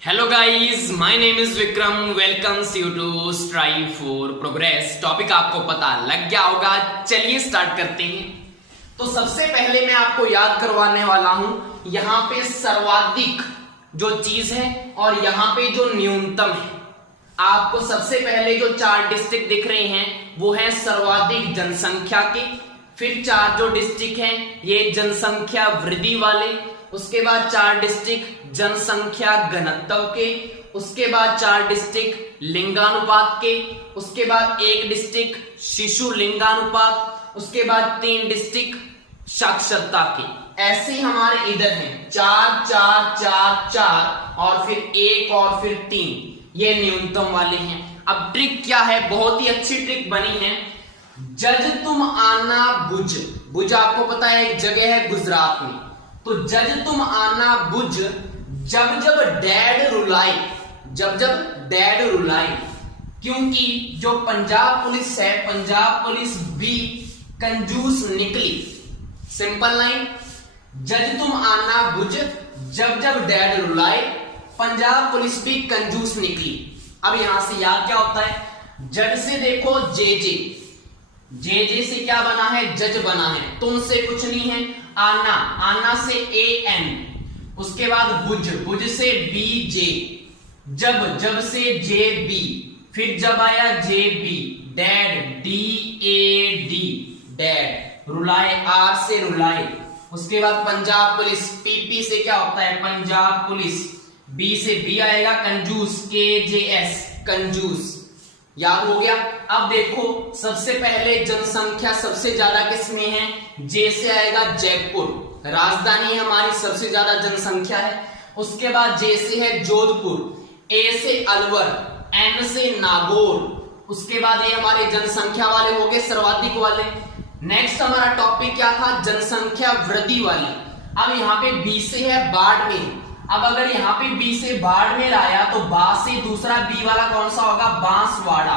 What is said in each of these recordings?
Hello guys, my name is Vikram. Welcomes you to strive for progress. Topic आपको पता लग गया होगा, चलिए स्टार्ट करते हैं। तो सबसे पहले मैं आपको याद करवाने वाला हूं, यहां पे सर्वाधिक जो चीज है और यहां पे जो न्यूनतम है। आपको सबसे पहले जो चार डिस्ट्रिक्ट दिख रहे हैं वो है सर्वाधिक जनसंख्या के, फिर चार जो डिस्ट्रिक्ट हैं ये जनसंख्या वृद्धि वाले, उसके बाद चार डिस्ट्रिक्ट जनसंख्या घनत्व के, उसके बाद चार डिस्ट्रिक्ट लिंगानुपात के, उसके बाद एक डिस्ट्रिक्ट शिशु लिंगानुपात, उसके बाद 3 डिस्ट्रिक्ट साक्षरता के। ऐसे हमारे इधर हैं 4 4 4 4 और फिर 1 और फिर 3, ये न्यूनतम वाले हैं। अब ट्रिक क्या है, बहुत ही अच्छी ट्रिक बनी है। जज तुम आना बुझ, बुझ आपको पता है एक जगह है गुजरात में, तो जज तुम आना बुझ जब जब डैड रुलाई, जब जब डैड रुलाई। क्योंकि जो पंजाब पुलिस है, पंजाब पुलिस भी कंजूस निकली। सिंपल लाइन, जज तुम आना बुझ जब जब डैड रुलाई, पंजाब पुलिस भी कंजूस निकली। अब यहां से याद क्या होता है, जज से देखो जे जे से क्या बना है, जज बना है। तुम से कुछ नहीं है, आना, आना से AN, उसके बाद बुझ, बुझ से BJ, जब से JB, फिर जब आया JB, डैड DAD, डैड, रुलाए R से रुलाए, उसके बाद पंजाब पुलिस PP से क्या होता है, पंजाब पुलिस, B से B आएगा कंजूस, KJS, कंजूस। याद हो गया। अब देखो सबसे पहले जनसंख्या सबसे ज्यादा किसमें है, जे से आएगा जयपुर, राजधानी हमारी सबसे ज्यादा जनसंख्या है। उसके बाद जे से है जोधपुर, A से अलवर, N से नागौर, उसके बाद ये हमारे जनसंख्या वाले हो गए, सर्वाधिक वाले। नेक्स्ट हमारा टॉपिक क्या था, जनसंख्या वृद्धि वाली। अब यहाँ पे B से है बाड़मेर। अब अगर यहाँ पे B से बाड़मेर आया तो बा से दूसरा B वाला कौन सा होगा, बांसवाड़ा।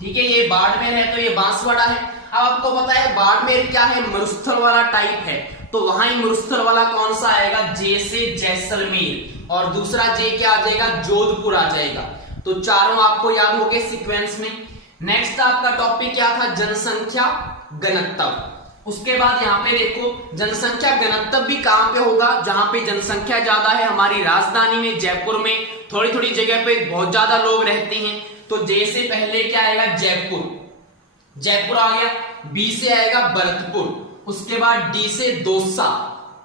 ठीक है, ये बाड़मेर है तो ये बांसवाड़ा है। अब आपको पता है बाड़मेर क्या है, मरुस्थल वाला टाइप है, तो वहां ही मरुस्थल वाला कौन सा आएगा, जे से जैसलमेर, और दूसरा जे क्या आ जाएगा, जोधपुर आ जाएगा। तो चारों आपको याद हो गए सीक्वेंस में। नेक्स्ट आपका टॉपिक क्या था, जनसंख्या घनत्व। उसके बाद यहाँ पे देखो जनसंख्या घनत्व भी कहां पे होगा, जहां पे जनसंख्या ज्यादा है, हमारी राजधानी में जयपुर में थोड़ी थोड़ी जगह पे बहुत ज्यादा लोग रहते हैं, तो जे से पहले क्या आएगा, जयपुर, जयपुर आ गया। बी से आएगा भरतपुर, उसके बाद डी से दौसा,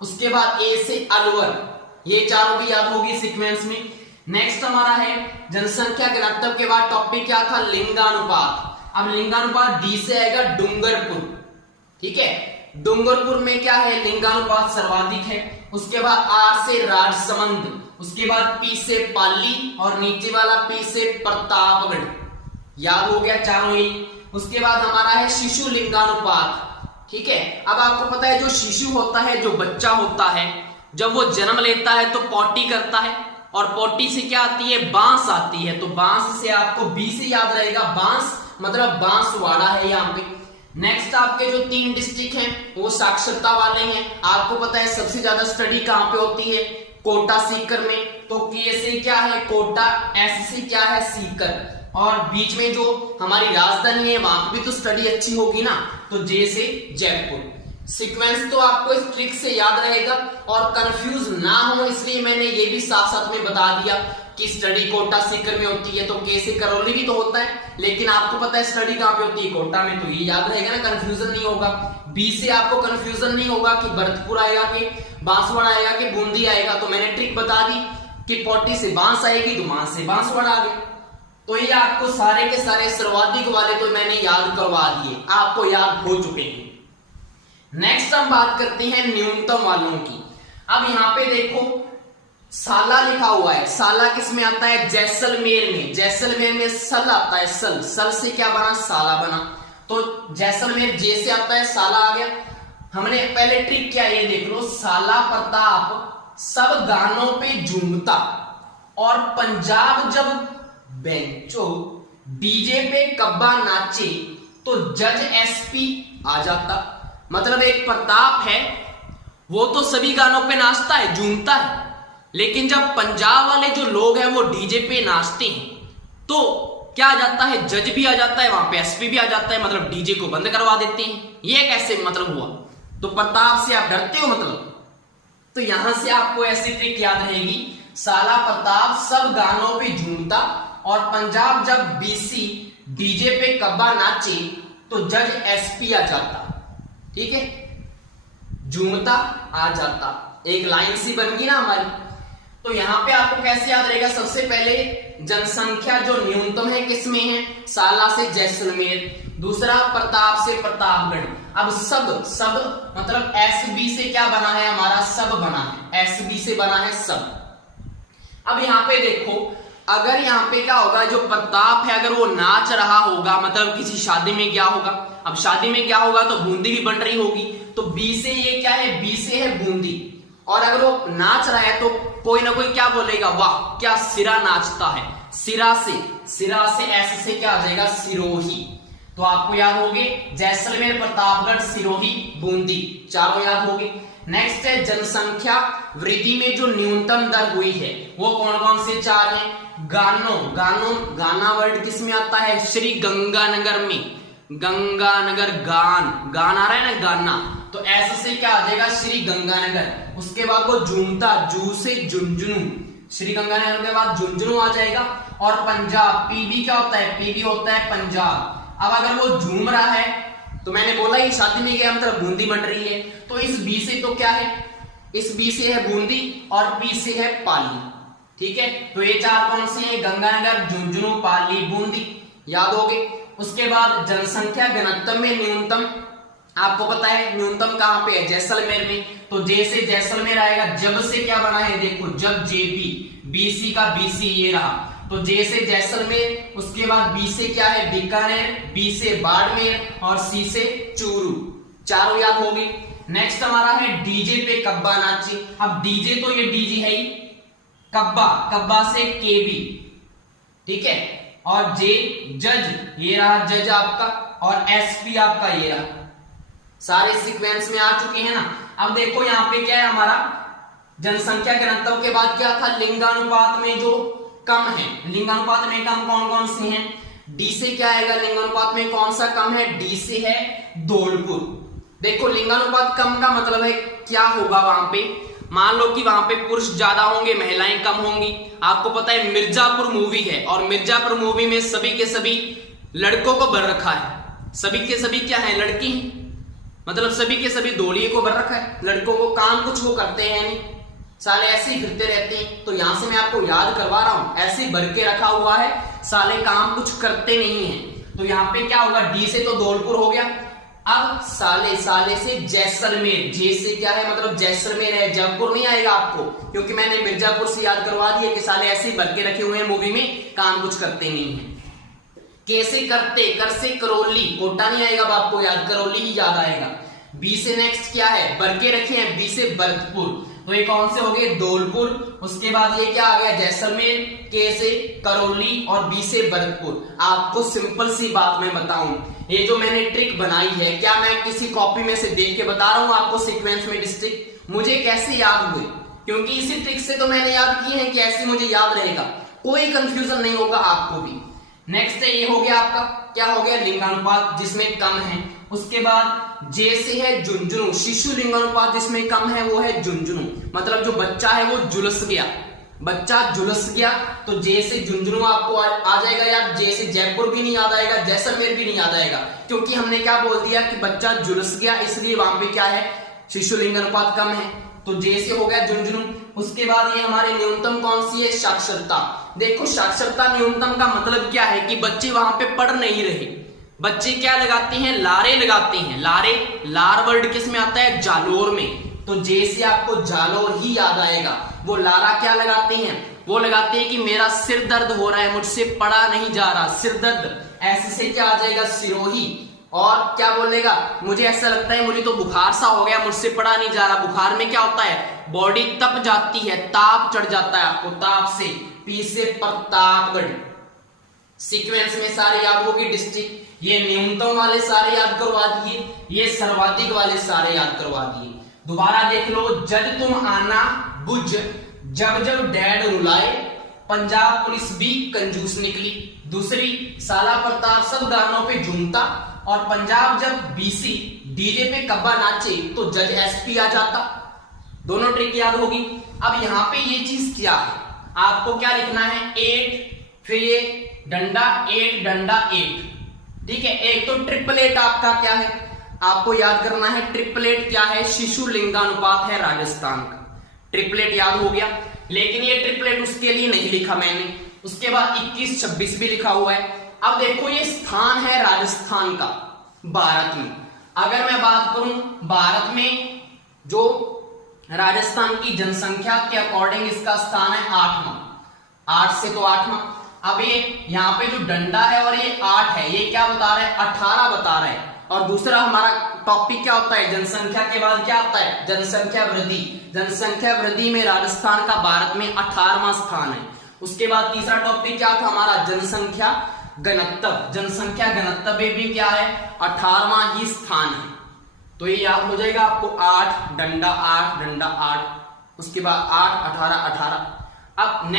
उसके बाद ए से अलवर। ये चारों भी याद होगी सीक्वेंस में। नेक्स्ट हमारा है जनसंख्या घनत्व के बाद टॉपिक क्या था, लिंगानुपात। अब लिंगानुपात डी से आएगा डूंगरपुर। ठीक है, डूंगरपुर में क्या है, लिंगानुपात सर्वाधिक है। उसके बाद आर से राजसमंद, उसके बाद पी से पाली और नीचे वाला पी से प्रतापगढ़। याद हो गया चारों ही। उसके बाद हमारा है शिशु लिंगानुपात। ठीक है, अब आपको पता है जो शिशु होता है, जो बच्चा होता है, जब वो जन्म लेता है तो पॉटी करता है, और पॉटी से क्या आती है, बांस आती है। तो बांस से आपको बी से याद रहेगा, बांस मतलब बांसवाड़ा है यहाँ पे। नेक्स्ट आपके जो 3 डिस्ट्रिक्ट हैं वो साक्षरता वाले हैं। आपको पता है सबसे ज्यादा स्टडी कहां पे होती है, कोटा सीकर में। तो के से क्या है कोटा, एस से क्या है सीकर, और बीच में जो हमारी राजधानी है वहां पे भी तो स्टडी अच्छी होगी ना, तो जे से जयपुर। सीक्वेंस तो आपको इस ट्रिक से याद रहेगा, और कंफ्यूज ना हो इसलिए मैंने ये भी साथ साथ में बता दिया कि स्टडी कोटा सीकर में होती है, तो के से करौली भी तो होता है, लेकिन आपको पता है स्टडी कहां पे होती है, कोटा में, तो ये याद रहेगा ना, कंफ्यूजन नहीं होगा। बी से आपको कंफ्यूजन नहीं होगा कि भरतपुर आएगा कि बांसवाड़ा आएगा कि बूंदी आएगा, तो मैंने ट्रिक बता दी कि पॉटी से बांस आएगी तो बांस से बांसवाड़ा आ गया। तो ये आपको सारे के सारे सर्वाधिक वाले तो मैंने याद करवा दिए, आपको याद हो चुके हैं। नेक्स्ट हम बात करते हैं न्यूनतम वालों की। अब यहाँ पे देखो साला लिखा हुआ है, साला किस में आता है, जैसलमेर में। जैसलमेर में सल आता है, सल, सल से क्या बना, साला बना। तो जैसलमेर जे से आता है, साला आ गया। हमने पहले ट्रिक क्या ये देख लो, साला प्रताप सब गानों पे झूमता, और पंजाब जब बेंचो डीजे पे कब्बा नाचे तो जज SP आ जाता। मतलब एक प्रताप है वो तो सभी गानों पे नाचता है, झूमता है, लेकिन जब पंजाब वाले जो लोग हैं वो डीजे पे नाचते हैं तो क्या आ जाता है, जज भी आ जाता है, वहां पे एसपी भी आ जाता है, मतलब डीजे को बंद करवा देते हैं। ये कैसे मतलब हुआ? तो प्रताप से आप डरते हो मतलब? तो यहां से आपको ऐसी ट्रिक याद रहेगी, साला प्रताप सब गानों पे झूमता और पंजाब जब बीसी डीजे पे कब्बा नाचे तो जज एसपी आ जाता। ठीक है, झूमता आ जाता, एक लाइन सी बन गई ना हमारी। तो यहां पे आपको कैसे याद रहेगा? सबसे पहले जनसंख्या जो न्यूनतम है किसमें है? साला से जैसलमेर। दूसरा प्रताप से प्रतापगढ़। अब सब मतलब एसबी से क्या बना है हमारा? सब बना है, एसबी से बना है सब। अब यहां पे देखो, अगर यहां पे क्या होगा, जो प्रताप है अगर वो नाच रहा होगा, मतलब किसी शादी में गया होगा, अब शादी में क्या होगा तो बूंदी भी बन रही होगी, तो बी से ये क्या है? बी से है बूंदी। और अगर वो नाच रहा है तो कोई ना कोई क्या बोलेगा? वाह क्या सिरा नाचता है। सिरा से एस से क्या आ जाएगा? सिरोही। तो आपको याद होगे जैसलमेर, प्रतापगढ़, सिरोही, बूंदी, चारों याद होगे। नेक्स्ट है जनसंख्या वृद्धि में जो न्यूनतम दर हुई है वो कौन कौन से चार हैं? गाना वर्ड किस में आता है? श्री गंगानगर में। गंगानगर, गान आ रहा है ना, गाना, तो ऐसे से क्या आ जाएगा? श्री गंगानगर। उसके बाद वो झूमता, जू से झुंझुनू, श्री गंगानगर के बाद झुंझुनू आ जाएगा। और पंजाब, पीबी क्या होता है? पीबी होता है पंजाब। अब अगर वो झूम रहा है तो मैंने बोला ही शादी में गया मतलब बूंदी बन रही है, तो इस बी से तो क्या है? इस बी से है बूंदी और पी से है पाली। ठीक है, तो ये चार कौन से हैं? गंगानगर, झुंझुनू, पाली, बूंदी, याद होगे। उसके बाद जनसंख्या घनत्व में न्यूनतम, आपको पता है न्यूनतम कहां पे है? जैसलमेर में। तो जे से जैसलमेर आएगा। जब से क्या बना है? देखो जब, जेपी, बीसी का बीसी ये रहा, तो जे से जैसलमेर। उसके बाद बी से क्या है? बीकानेर, बी से बाड़मेर और सी से चूरू, चारों याद होगी। नेक्स्ट हमारा है डीजे पे कब्बा नाची। अब डीजे तो ये डीजे है ही, कब्बा से केबी। ठीक है, और जे जज, ये रहा जज आपका, और एसपी आपका ये रहा, सारे सीक्वेंस में आ चुके हैं ना। अब देखो यहाँ पे क्या है हमारा? जनसंख्या घनत्व के बाद क्या था? लिंगानुपात में जो कम है, लिंगानुपात में कम कौन कौन से हैं? डी से क्या आएगा? लिंगानुपात में कौन सा कम है? डी से है धौलपुर। देखो लिंगानुपात कम का मतलब है क्या होगा वहां पे? मान लो कि वहां पे पुरुष ज्यादा होंगे, महिलाएं कम होंगी। आपको पता है मिर्जापुर मूवी है और मिर्जापुर मूवी में सभी के सभी लड़कों को भर रखा है। सभी के सभी क्या है? लड़की, मतलब सभी के सभी दौड़िए को भर रखा है। लड़कों को काम कुछ वो करते हैं नहीं, साले ऐसे ही फिरते रहते हैं। तो यहां से मैं आपको याद करवा रहा हूं, ऐसे भर के रखा हुआ है, साले काम कुछ करते नहीं है। तो यहाँ पे क्या होगा? डी से तो धौलपुर हो गया। अब साले से जैसलमेर, जे से क्या है? मतलब जैसलमेर है, जयपुर नहीं आएगा आपको, क्योंकि मैंने मिर्जापुर से याद करवा दिया कि साले ऐसे ही भर के रखे हुए हैं मूवी में, काम कुछ करते नहीं है। कैसे करते? कर से करौली, कोटा नहीं आएगा, आपको याद करौली ही याद आएगा। बी से नेक्स्ट क्या है? भर के रखे हैं, बी से भरतपुर, तो ये कौन से हो गए? धौलपुर। उसके बाद ये क्या आ गया? जैसलमेर, के से करौली और बी से भरतपुर। आपको सिंपल सी बात मैं बताऊं, ये जो मैंने ट्रिक बनाई है, क्या मैं किसी कॉपी में से देख के बता रहा हूं आपको सीक्वेंस में डिस्ट्रिक्ट? मुझे कैसे याद हुए? क्योंकि इसी ट्रिक से तो मैंने याद की है कि ऐसे मुझे याद रहेगा, कोई कंफ्यूजन नहीं होगा आपको भी। नेक्स्ट है, ये हो गया आपका, क्या हो गया? लिंगानुपात जिसमें कम है। उसके बाद जे से है झुंझुनू, शिशु लिंगानुपात जिसमें कम है वो है झुंझुनू, मतलब जो बच्चा है वो झुलस गया, बच्चा झुलस गया। तो जे से झुंझुनू आपको आ जाएगा याद। जे से जयपुर भी नहीं याद आएगा, जैसलमेर भी नहीं याद आएगा, क्योंकि हमने क्या बोल दिया कि बच्चा झुलस गया, इसलिए वहां पे क्या है? शिशु लिंगानुपात कम है। तो जे से हो गया झुंझुनू। उसके बाद ये हमारे न्यूनतम कौन सी है? साक्षरता। देखो साक्षरता न्यूनतम का मतलब क्या है कि बच्चे वहां पे पढ़ नहीं रहे, बच्चे क्या लगाते हैं? लारे लगाते हैं। लार वर्ड किस में आता है? जालोर में। तो जे से आपको जालोर ही याद आएगा। वो लारा क्या लगाते हैं? वो लगाते हैं कि मेरा सिर दर्द हो रहा है, मुझसे पढ़ा नहीं जा रहा, सिर दर्द। ऐसे से क्या आ जाएगा? सिरोही। और क्या बोलेगा? मुझे ऐसा लगता है मुझे तो बुखार सा हो गया, मुझसे पढ़ा नहीं जा रहा। बुखार में क्या होता है? बॉडी तप जाती है, ताप चढ़ जाता है आपको, ताप से। पी से प्रतापगढ़। सीक्वेंस में सारे याद होगी डिस्ट्रिक्ट। ये न्यूनतम वाले सारे याद करवा दिए, ये सर्वाधिक वाले सारे याद करवा दिए। दोबारा देख लो, जद तुम आना बुझ जब जब डैड रुलाए पंजाब पुलिस भी कंजूस निकली। दूसरी, साला प्रताप सब गानों पे झूमता और पंजाब जब बीसी डीजे पे कब्बा नाचे तो जज एसपी आ जाता। दोनों ट्रिक याद होगी। अब यहां पे ये चीज क्या है, आपको क्या लिखना है, 8 फिर ये डंडा 8 डंडा 8, ठीक है। एक तो ट्रिपलेट आपका क्या है, आपको याद करना है ट्रिपलेट क्या है, शिशु लिंगानुपात है राजस्थान का। ट्रिपलेट याद हो गया, लेकिन ये ट्रिपलेट उसके लिए नहीं लिखा मैंने। उसके बाद 21 26 भी लिखा हुआ है। अब देखो ये स्थान है राजस्थान का भारत में। अगर मैं बात करूं भारत में जो राजस्थान की जनसंख्या के अकॉर्डिंग इसका स्थान है 8वां, 8 से तो 8वां। अब ये यहाँ पे जो डंडा है और ये 8 है, ये क्या बता रहा है, 18 बता रहा है। और दूसरा हमारा टॉपिक क्या होता है, जनसंख्या के बाद क्या आता है, जनसंख्या वृद्धि। जनसंख्या वृद्धि में राजस्थान का भारत में 18वां स्थान है। उसके बाद तीसरा टॉपिक क्या था हमारा, जनसंख्या घनत्व। जनसंख्या घनत्व में भी क्या है, 18वां ही स्थान है। तो ये याद हो जाएगा आपको, 8 डंडा 8 डंडा 8, उसके बाद 8 18 18। अब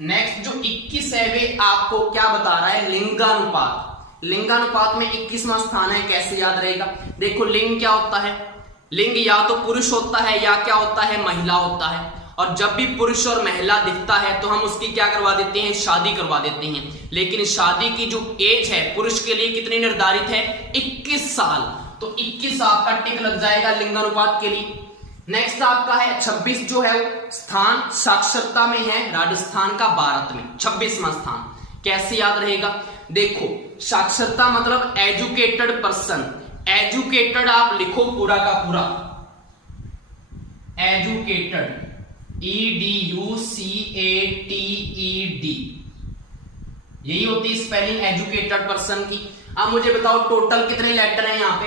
नेक्स्ट जो 21 है वे आपको क्या बता रहा है, लिंगानुपात। लिंगानुपात में 21वां स्थान है, कैसे याद रहेगा। देखो लिंग क्या होता है, लिंग या तो पुरुष होता है या क्या होता है, महिला होता है। और जब भी पुरुष और महिला दिखता है तो हम उसकी क्या करवा देते हैं, शादी करवा देते हैं। लेकिन शादी की जो एज है पुरुष के लिए कितनी निर्धारित है, 21 साल। तो 21 आपका टिक लग जाएगा लिंगानुपात के लिए। नेक्स्ट आपका है 26 जो है वो स्थान साक्षरता में है राजस्थान का भारत में, 26वां स्थान। कैसे याद रहेगा, देखो साक्षरता मतलब एजुकेटेड पर्सन। एजुकेटेड आप लिखो पूरा का पूरा, एजुकेटेड EDUCATED, यही होती है स्पेलिंग एजुकेटेड पर्सन की। अब मुझे बताओ टोटल कितने लेटर हैं यहाँ पे,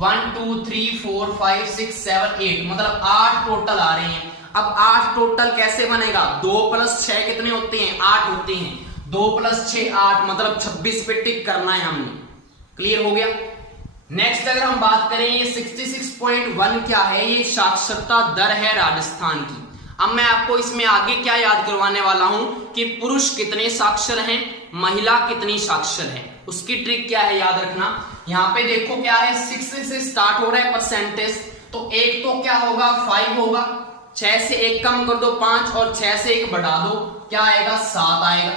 1 2 3 4 5 6 7 8, मतलब 8 टोटल आ रहे हैं। अब 8 टोटल कैसे बनेगा, 2 + 6 कितने होते हैं, 8 होते हैं। 2 + 6 8, मतलब 26 पे टिक करना है हमने। क्लियर हो गया। नेक्स्ट अगर हम बात करें ये 66.1 क्या है, ये साक्षरता दर है राजस्थान की। अब मैं आपको इसमें आगे क्या याद करवाने वाला हूं कि पुरुष कितने साक्षर हैं, महिला कितनी साक्षर है। उसकी ट्रिक क्या है याद रखना। यहां पे देखो क्या है, 6 से स्टार्ट हो रहा है परसेंटेज, तो एक तो क्या होगा 5 होगा, 6 से 1 कम कर दो 5, और 6 से 1 बढ़ा दो क्या आएगा, 7 आएगा।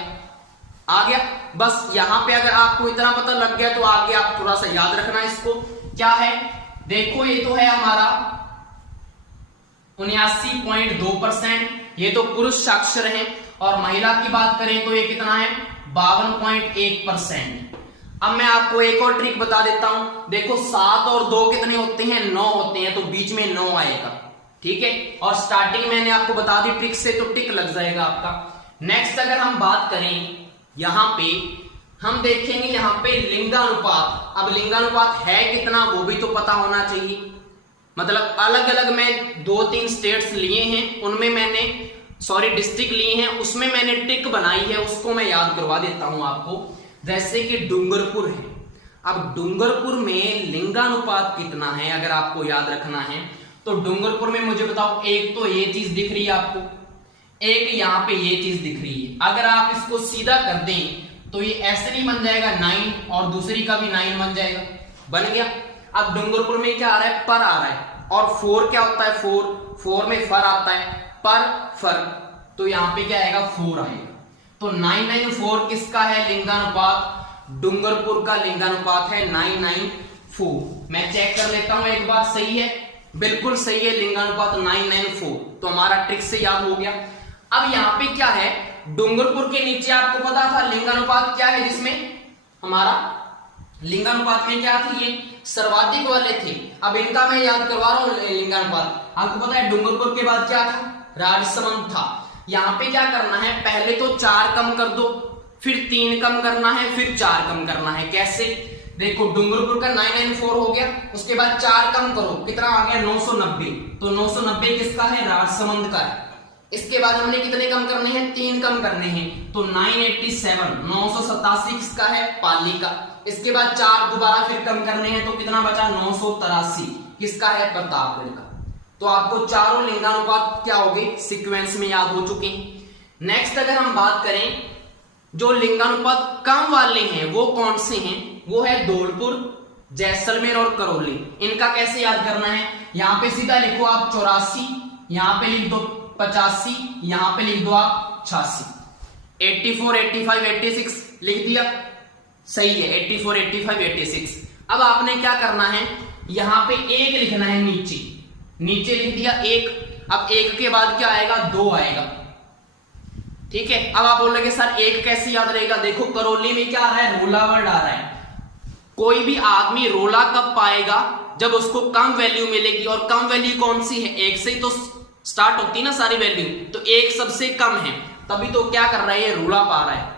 आ गया। बस यहां पे अगर आपको इतना पता लग गया तो आगे आप थोड़ा सा याद रखना इसको। क्या है, देखो ये तो है हमारा 79.2%, ये तो पुरुष साक्षर हैं। और महिला की बात करें तो ये कितना है, 52.1%। अब मैं आपको एक और ट्रिक बता देता हूं। देखो 7 और 2 कितने होते हैं, 9 होते हैं, तो बीच में 9 आएगा, ठीक है। और स्टार्टिंग मैंने आपको बता दी ट्रिक से, तो टिक लग जाएगा आपका। नेक्स्ट अगर हम बात करें यहां पे, हम देखेंगे यहां पे लिंगानुपात। अब लिंगानुपात है कितना वो भी तो पता होना चाहिए। मतलब अलग अलग मैं 2-3 स्टेट्स लिए हैं, उनमें मैंने डिस्ट्रिक्ट लिए हैं, उसमें मैंने टिक बनाई है, उसको मैं याद करवा देता हूं आपको। जैसे कि डूंगरपुर है। अब डूंगरपुर में लिंगानुपात कितना है अगर आपको याद रखना है, तो डूंगरपुर में मुझे बताओ, एक तो ये चीज दिख रही है आपको, एक यहाँ पे ये चीज दिख रही है। अगर आप इसको सीधा कर दें तो ये ऐसे नहीं बन जाएगा 9, और दूसरी का भी 9 बन जाएगा, बन गया। अब डूंगरपुर में क्या आ रहा है, पर आ रहा है। और 4 क्या होता है, 4 में फर आता है, पर फर, तो यहाँ पे क्या आएगा, 4 आएगा। तो 994 किसका है लिंगानुपात, डूंगरपुर का लिंगानुपात है 994। मैं चेक कर लेता हूं एक बार, सही है, बिल्कुल सही है लिंगानुपात 994। तो हमारा ट्रिक से याद हो गया। अब यहाँ पे क्या है, डूंगरपुर के नीचे आपको पता था लिंगानुपात क्या है, जिसमें हमारा लिंगानुपात में क्या थे, ये सर्वाधिक वाले थे। अब इनका मैं याद करवा रहा हूं लिंगानुपात। आपको पता है डूंगरपुर के बाद क्या था, राजसमंद था। यहां पे क्या करना है, पहले तो 4 कम कर दो, फिर 3 कम करना है, फिर 4 कम करना है। कैसे, देखो डूंगरपुर का 994 हो गया, उसके बाद 4 कम करो, कितना आ गया 990। तो 990 किसका है, राजसमंद का है। इसके बाद हमने कितने कम करने हैं, 3 कम करने हैं, तो 987 987 किसका है, पाली का। इसके बाद 4 दोबारा फिर कम करने हैं, तो कितना बचा 983 किसका है, प्रतापगढ़ का। तो आपको चारों लिंगानुपात क्या हो गए, सीक्वेंस में याद हो चुके हैं। नेक्स्ट अगर हम बात करें जो लिंगानुपात कम वाले हैं वो कौन से हैं, वो है धौलपुर, जैसलमेर और करौली। इनका कैसे याद करना है, यहां पे सीधा लिखो आप 84, यहां पे लिख दो 85, यहां पे लिख दो आप 86, 84, 85, 86 लिख दिया, सही है 84, 85, 86। अब आपने क्या करना है, यहां पे एक लिखना है नीचे, नीचे लिख दिया एक। अब एक के बाद क्या आएगा, 2 आएगा, ठीक है। अब आप बोलोगे सर एक कैसे याद रहेगा, देखो करौली में क्या आ रहा है, रोला वर्ड आ रहा है। कोई भी आदमी रोला कब पाएगा, जब उसको कम वैल्यू मिलेगी, और कम वैल्यू कौन सी है, एक से ही तो स्टार्ट होती है ना सारी वैल्यू, तो एक सबसे कम है, तभी तो क्या कर रहा है, ये रोला पा रहा है।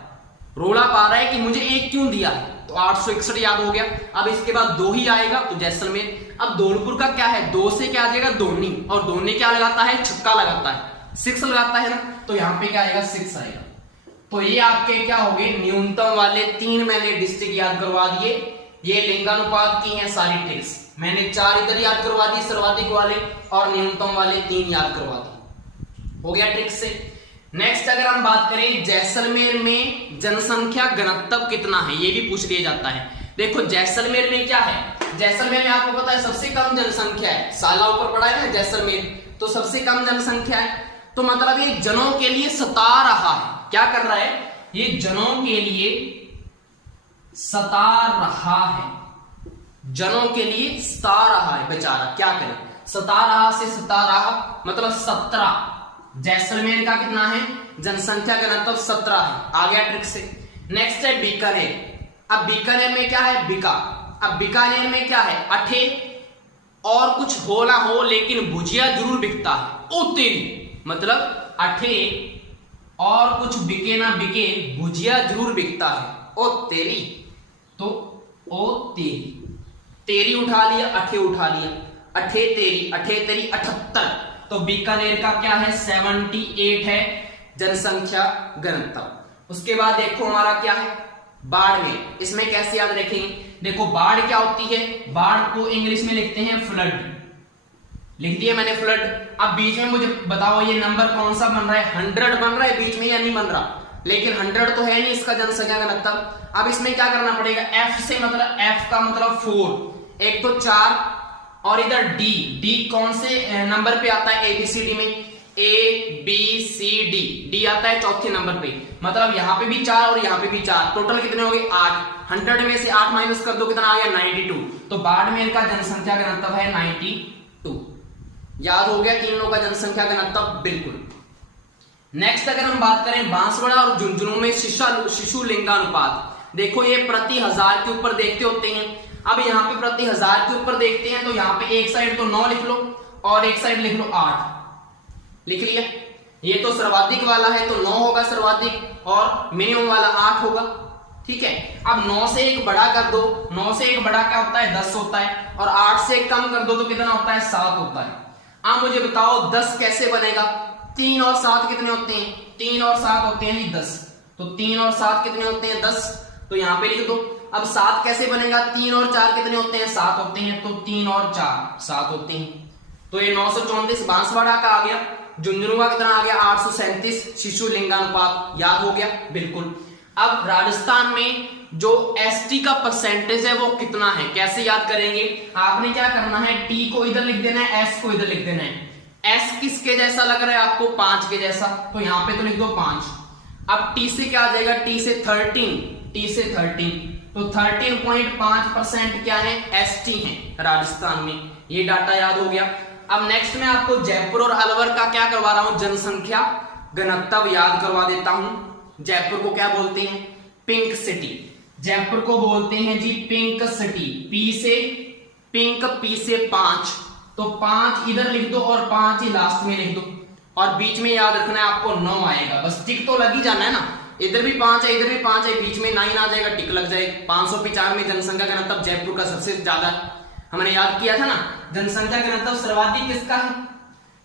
रोला पा रहा है कि मुझे एक क्यों दिया है, तो 861 याद हो गया। अब इसके बाद 2 ही आएगा तो जैसलमेर। अब धौलपुर का क्या है, 2 से क्या आ जाएगा, दोनी, और दोनी क्या लगाता है, छक्का लगाता है, 6 लगाता है ना, तो यहां पे क्या आएगा, 6 आएगा। तो ये आपके क्या हो गए, न्यूनतम वाले 3 मैंने डिस्ट्रिक्ट याद करवा दिए। ये लिंगानुपात की हैं सारी ट्रिक्स, मैंने 4 इधर याद करवा दी सर्वाधिक वाले, और न्यूनतम वाले 3 याद करवा दिए, हो गया ट्रिक्स से। नेक्स्ट अगर हम बात करें जैसलमेर में जनसंख्या घनत्व कितना है, ये भी पूछ लिया जाता है। देखो जैसलमेर में क्या है, जैसलमेर में आपको पता है सबसे कम जनसंख्या है, साला ऊपर पड़ा है ना जैसलमेर, तो सबसे कम जनसंख्या है, तो मतलब ये जनों के लिए सता रहा है, क्या कर रहा है, ये जनों के लिए सता रहा है, जनों के लिए सता रहा है बेचारा, क्या करे, सता रहा से सता रहा मतलब 17। जैसलमेर का कितना है, जनसंख्या घनत्व 17 है, आ गया ट्रिक से। नेक्स्ट है बीकानेर। अब बीकानेर में क्या है, बीका। अब बीकानेर में क्या है, अठे और कुछ हो ना हो लेकिन भुजिया जरूर बिकता है, ओ तेरी, मतलब अठे और कुछ बिके ना बिके भुजिया जरूर बिकता है, ओ तेरी, तो ओ तेरी, तेरी उठा लिया, अठे उठा लिया, अठे तेरी, 78। तो बीकानेर का क्या है, 78 है जनसंख्या घनत्व। उसके बाद देखो हमारा क्या है, बाड़मेर। इसमें कैसे याद रखेंगे, देखो बाढ़ क्या होती है, बाढ़ को इंग्लिश में लिखते हैं फ्लड, लिख दिया मैंने फ्लड। अब बीच में मुझे बताओ ये नंबर कौन सा बन रहा है, 100 बन रहा है बीच में या नहीं बन रहा, लेकिन 100 तो है नहीं इसका जनसंख्या घनत्व। अब इसमें क्या करना पड़ेगा, एफ से मतलब एफ का मतलब 4, एक तो 4 और इधर डी, डी कौन से नंबर पे आता है, एबीसीडी में A B C D, D आता है चौथे नंबर पे, मतलब यहां पे भी 4 और यहां पे भी 4, टोटल कितने हो गए 8। 100 में से 8 माइनस कर दो, कितना आ गया 92। तो बाड़मेर का जनसंख्या घनत्व है 92, याद हो गया तीनों का जनसंख्या घनत्व बिल्कुल। नेक्स्ट अगर हम बात करें बांसवाड़ा और झुंझुनू में शिशु लिंगानुपात, देखो ये प्रति 1000 के ऊपर देखते होते हैं। अब यहाँ पे प्रति 1000 के ऊपर देखते हैं, तो यहाँ पे एक साइड तो 9 लिख लो और एक साइड लिख लो 8, लिख लिया। ये तो सर्वाधिक वाला है तो 9 होगा सर्वाधिक, और मिनिमम वाला 8 होगा, ठीक है। अब 9 से एक बड़ा कर दो, 9 से एक बड़ा क्या होता है 10 होता है, और 8 से एक कम कर दो तो कितना होता है 7 होता है। अब मुझे बताओ 10 कैसे बनेगा, 3 और 7 कितने होते हैं, 3 और 7 होते हैं 10, तो 3 और 7 कितने होते हैं 10, तो यहां पे लिख दो। अब 7 कैसे बनेगा, 3 और 4 कितने होते हैं 7 होते हैं, तो 3 और 4 7 होते हैं, तो ये 934 बांसवाड़ा का आ गया। झुंझुनू का कितना आ गया 837 शिशु लिंगानुपात, याद हो गया बिल्कुल। अब राजस्थान में जो एसटी का परसेंटेज है वो कितना है, कैसे याद करेंगे, आपने क्या करना है, टी को इधर लिख देना है, एस को इधर लिख देना है। एस किसके जैसा लग रहा है आपको, 5 के जैसा, तो यहां पे तो लिख दो 5। अब टी से क्या आ जाएगा, टी से 13, टी से 13, तो 13.5% क्या है, एसटी है राजस्थान में, ये डाटा याद हो गया। अब नेक्स्ट में आपको जयपुर और अलवर का क्या करवा रहा हूं, जनसंख्या घनत्व याद करवा देता हूं। जयपुर को क्या बोलते हैं, पिंक सिटी, जयपुर को बोलते हैं जी पिंक सिटी, पी से पिंक, पी से 5, तो 5 इधर लिख दो और 5 ही लास्ट में लिख दो, और बीच में याद रखना है आपको 9 आएगा, बस टिक तो लग ही जाना है ना, इधर भी 5 है इधर भी 5 है, बीच में 9 आ जाएगा, टिक लग जाएगा। 595 जनसंख्या घनत्व जयपुर का सबसे ज्यादा, हमने याद किया था ना, जनसंख्या घनत्व सर्वाधिक किसका है,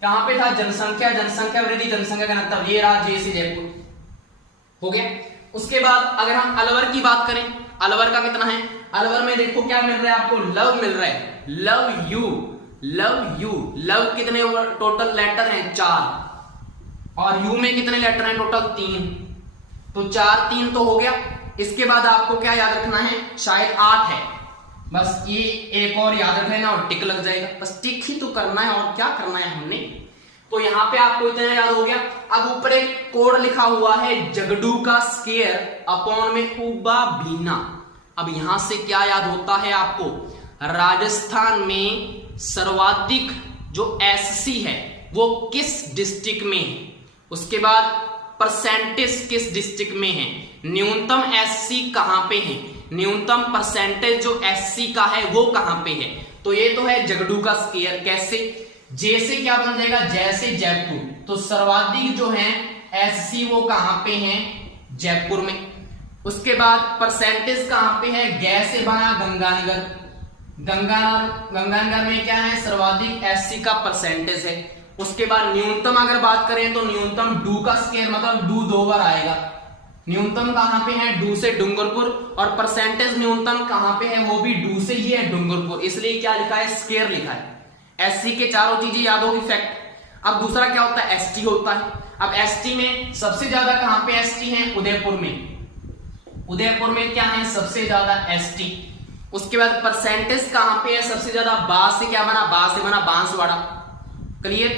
कहां पे था, जनसंख्या, जनसंख्या वृद्धि, जनसंख्या घनत्व, ये रहा जे से जयपुर, हो गया। उसके बाद अगर हम अलवर की बात करें, अलवर का कितना है, अलवर में देखो क्या मिल रहा है आपको, लव मिल रहा है, love you, love you, love कितने टोटल लेटर हैं 4, और यू में कितने लेटर हैं टोटल 3, तो 4 3 तो हो गया। इसके बाद आपको क्या याद रखना है, शायद 8 है, बस ये एक और याद रख लेना और टिक लग जाएगा, बस टिक ही तो करना है और क्या करना है हमने। तो यहां पे आपको इतना याद हो गया। अब ऊपर एक कोड लिखा हुआ है जगडू का स्केयर अपॉन में उबा बीना। अब यहां से क्या याद होता है आपको, राजस्थान में सर्वाधिक जो एससी है वो किस डिस्ट्रिक्ट में है, उसके बाद परसेंटेज किस डिस्ट्रिक्ट में है, न्यूनतम एससी कहां पे है, न्यूनतम परसेंटेज जो एससी का है वो कहां पे है। तो ये तो है जगडू का स्केयर। कैसे, जैसे क्या बन जाएगा, जैसे जयपुर, तो सर्वाधिक जो है एससी वो कहां पे है, जयपुर में। उसके बाद परसेंटेज कहां पे है, गै से बना गंगानगर, गंगानगर में क्या है, सर्वाधिक एससी का परसेंटेज है। उसके बाद न्यूनतम अगर बात करें तो न्यूनतम डू का स्केयर मतलब डू 2 बार आएगा, न्यूनतम कहां पे है, डू से डूंगरपुर, और परसेंटेज न्यूनतम कहां पे है, वो भी डू से ही है, डूंगरपुर, इसलिए क्या लिखा है, स्केयर लिखा है। एससी के चारों चीजें याद होगी, फैक्ट। अब दूसरा क्या होता है, एसटी होता है। अब एसटी में सबसे ज्यादा कहां पे एसटी है, उदयपुर में, उदयपुर में क्या है सबसे ज्यादा एसटी। उसके बाद परसेंटेज कहां पे है सबसे ज्यादा, बा से क्या बना, बा से बना बांसवाड़ा, क्लियर,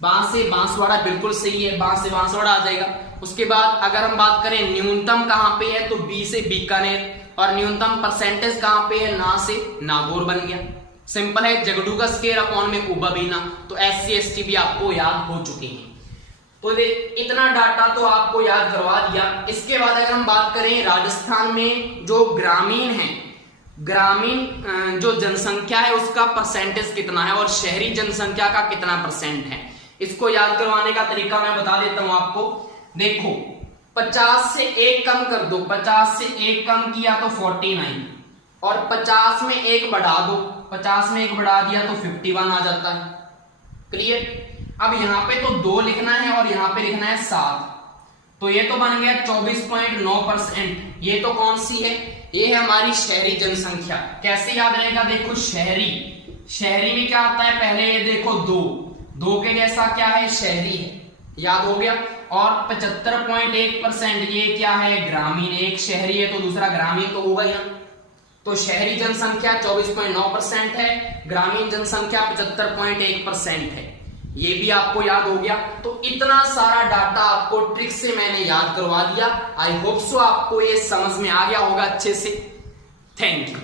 बांस से बांसवाड़ा बिल्कुल सही है, बांस से बांसवाड़ा आ जाएगा। उसके बाद अगर हम बात करें न्यूनतम कहां पे है, तो बी से बीकानेर, और न्यूनतम परसेंटेज कहां पे है, ना से नागौर बन गया। सिंपल है, जगडू का स्केयर अपॉन में उबा बीना। तो एससी एसटी भी आपको याद हो चुके हैं। तो इतना डाटा तो आपको याद करवा दिया। इसके बाद अगर हम बात करें राजस्थान में जो ग्रामीण है, ग्रामीण जो जनसंख्या है उसका परसेंटेज कितना है और शहरी जनसंख्या का कितना परसेंट है, इसको याद करवाने का तरीका मैं बता देता हूं आपको। देखो 50 से 1 कम कर दो, 50 से 1 कम किया तो 49, और 50 में 1 बढ़ा दो, 50 में 1 बढ़ा दिया तो 51 आ जाता है, क्लियर। अब यहां पे तो 2 लिखना है और यहां पे लिखना है 7, तो ये तो बन गया 24.9%। ये तो कौन सी है, ये है हमारी शहरी जनसंख्या। कैसे याद रहेगा, देखो शहरी, शहरी में क्या आता है, पहले ये देखो 2 के जैसा क्या है, शहरी है, याद हो गया। और 75.1% ये क्या है, ग्रामीण। एक शहरी है तो दूसरा ग्रामीण तो होगा ही। तो शहरी जनसंख्या 24.9% है, ग्रामीण जनसंख्या 75.1% है। ये भी आपको याद हो गया। तो इतना सारा डाटा आपको ट्रिक से मैंने याद करवा दिया। आई होप सो आपको ये समझ में आ गया होगा अच्छे से। Thank you.